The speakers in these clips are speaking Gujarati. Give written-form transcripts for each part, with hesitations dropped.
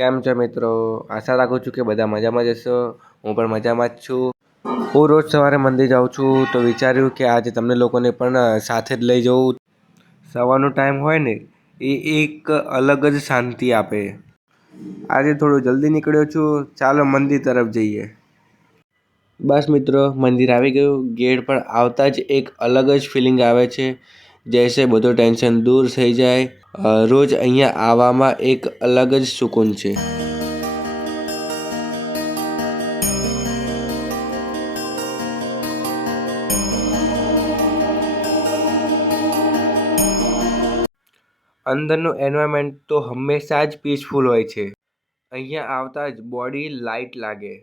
કેમ છો મિત્રો? આશા રાખું છું કે બધા મજામાં જ હશો. હું પણ મજામાં જ છું. હું રોજ સવારે મંદિર જાઉં છું તો વિચાર્યું કે આજે તમને લોકોને પણ સાથે જ લઈ જવું. સવારનો ટાઈમ હોય ને એ એક અલગ જ શાંતિ આપે. આજે થોડું જલ્દી નીકળ્યો છું, ચાલો મંદિર તરફ જઈએ. બસ મિત્રો, મંદિર આવી ગયું. ગેટ પર આવતા જ એક અલગ જ ફિલિંગ આવે છે, જૈસે બધું ટેન્શન દૂર થઈ જાય. રોજ અહીંયા આવવામાં એક અલગ જ સુકૂન છે. અંદરનું એન્વાયરમેન્ટ તો હંમેશા જ પીસફુલ હોય છે. અહીંયા આવતા જ બોડી લાઇટ લાગે.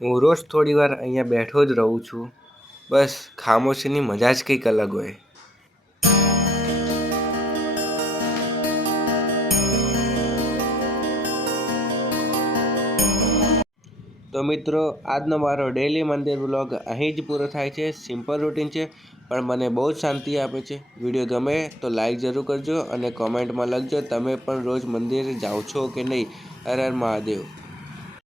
હું રોજ થોડી વાર અહીંયા બેઠો જ રહું છું. બસ ખામોશીની મજા જ કંઈક અલગ હોય. તો મિત્રો, આજનો મારો ડેલી મંદિર વ્લોગ અહીં જ પૂરો થાય છે. સિમ્પલ રૂટીન છે પણ મને બહુ જ શાંતિ આપે છે. વિડીયો ગમે તો લાઈક જરૂર કરજો અને કોમેન્ટમાં લખજો તમે પણ રોજ મંદિર જાઓ છો કે નહીં. હર હર મહાદેવ.